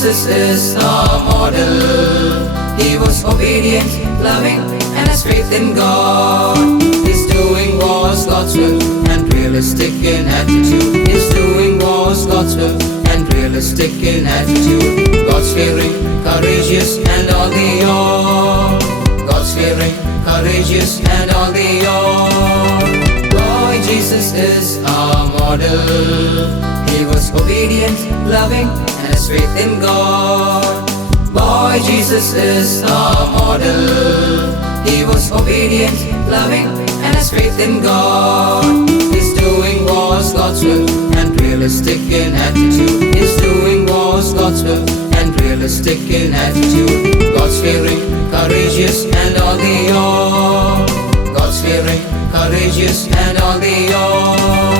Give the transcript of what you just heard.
Jesus is our model. He was obedient, loving, and has faith in God. His doing was God's will and realistic in attitude. His doing was God's will and realistic in attitude. God's fearing, courageous, and all the all. God's fearing, courageous, and all the all. Boy, Jesus is our model. He was obedient, loving, and has faith in God. Boy, Jesus is our model. He was obedient, loving, and has faith in God. His doing was God's will and realistic in attitude. His doing was God's will and realistic in attitude. God's fearing, courageous, and all the all. God's fearing, courageous, and all the all.